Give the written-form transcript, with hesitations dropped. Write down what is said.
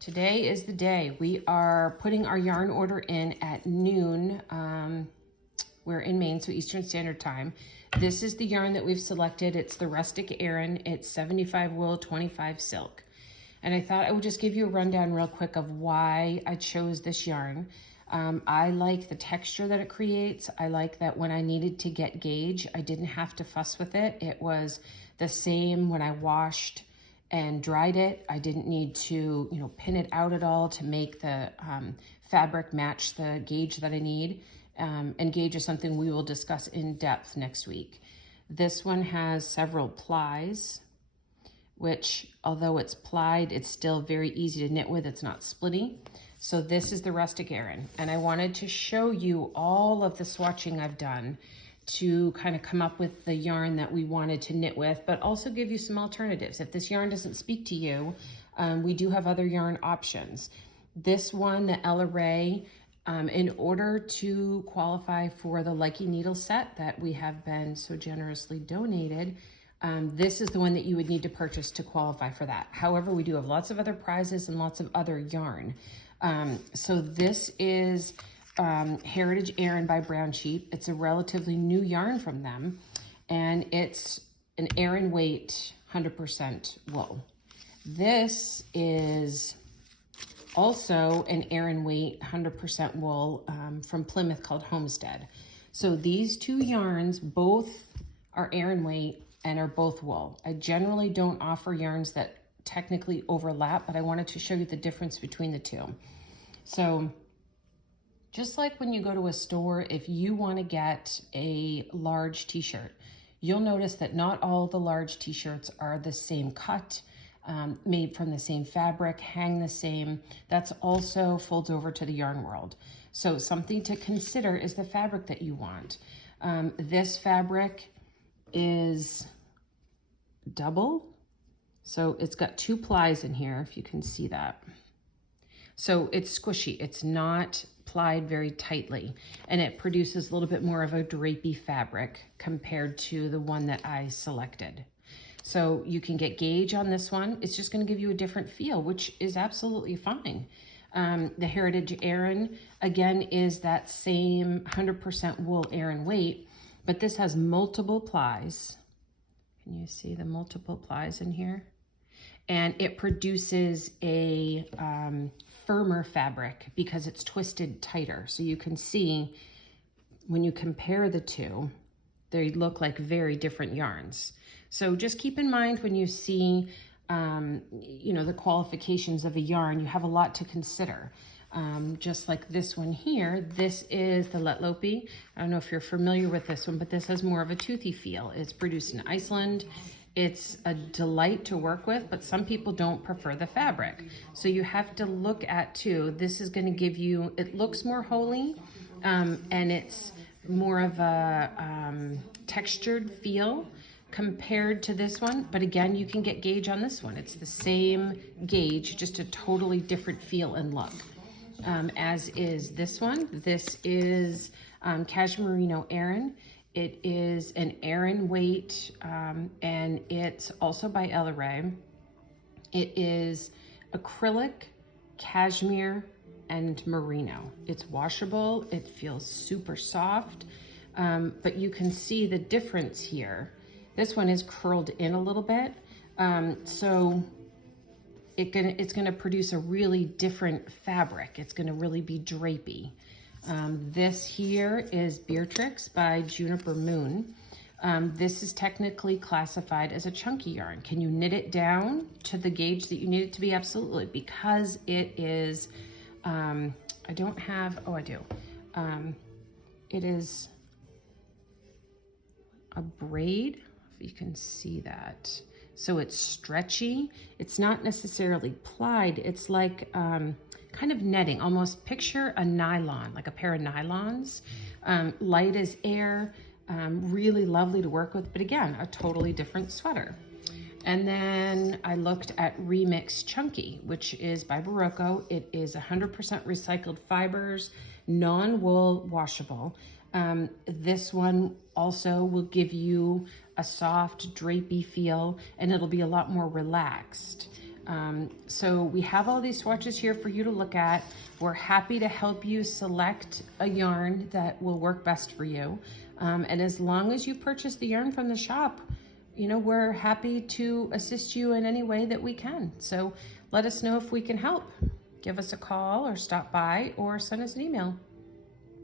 Today is the day. We are putting our yarn order in at noon. We're in Maine, so Eastern Standard Time. This is the yarn that we've selected. It's the Rustic Aran. It's 75 wool, 25 silk. And I thought I would just give you a rundown real quick of why I chose this yarn. I like the texture that it creates. I like that when I needed to get gauge, I didn't have to fuss with it. It was the same when I washed and dried it. I didn't need to, pin it out at all to make the fabric match the gauge that I need. And gauge is something we will discuss in depth next week. This one has several plies, which although it's plied, it's still very easy to knit with. It's not splitty. So this is the Rustic Aran. And I wanted to show you all of the swatching I've done to kind of come up with the yarn that we wanted to knit with, but also give you some alternatives. If this yarn doesn't speak to you, we do have other yarn options. This one, the Ella Ray, in order to qualify for the Likey Needle set that we have been so generously donated, this is the one that you would need to purchase to qualify for that. However, we do have lots of other prizes and lots of other yarn. So this is Heritage Aran by Brown Sheep. It's a relatively new yarn from them, and it's an Aran weight 100% wool. This is also an Aran weight 100% wool from Plymouth called Homestead. So these two yarns both are Aran weight and are both wool. I generally don't offer yarns that technically overlap, but I wanted to show you the difference between the two. So just like when you go to a store, if you want to get a large t-shirt, you'll notice that not all the large t-shirts are the same cut, made from the same fabric, hang the same. That's also folds over to the yarn world. So something to consider is the fabric that you want. This fabric is double. So it's got two plies in here, if you can see that. So it's squishy. It's not plied very tightly, and it produces a little bit more of a drapey fabric compared to the one that I selected. So you can get gauge on this one. It's just going to give you a different feel, which is absolutely fine. The Heritage Aran, again, is that same 100% wool Aran weight, but this has multiple plies. Can you see the multiple plies in here? And it produces a firmer fabric because it's twisted tighter. So you can see when you compare the two, they look like very different yarns. So just keep in mind when you see, the qualifications of a yarn, you have a lot to consider. Just like this one here, this is the Letlopi. I don't know if you're familiar with this one, but this has more of a toothy feel. It's produced in Iceland. It's a delight to work with, but some people don't prefer the fabric. So you have to look at too, this is going to give you, it looks more holey, and it's more of a textured feel compared to this one. But again, you can get gauge on this one. It's the same gauge, just a totally different feel and look. As is this one. This is Cashmerino Aran. It is an Aran weight, and it's also by Ella Ray. It is acrylic, cashmere, and merino. It's washable. It feels super soft, but you can see the difference here. This one is curled in a little bit, so it's gonna produce a really different fabric. It's gonna really be drapey. This here is Beatrix by Juniper Moon. This is technically classified as a chunky yarn. Can you knit it down to the gauge that you need it to be? Absolutely, because it is, I do. It is a braid, if you can see that. So it's stretchy. It's not necessarily plied. It's like, kind of netting, almost picture a nylon, like a pair of nylons, light as air, really lovely to work with, but again, a totally different sweater. And then I looked at Remix Chunky, which is by Barocco. It is 100% recycled fibers, non-wool washable. This one also will give you a soft drapey feel, and it'll be a lot more relaxed. So we have all these swatches here for you to look at. We're happy to help you select a yarn that will work best for you. And as long as you purchase the yarn from the shop, you know, we're happy to assist you in any way that we can. So let us know if we can help. Give us a call or stop by or send us an email.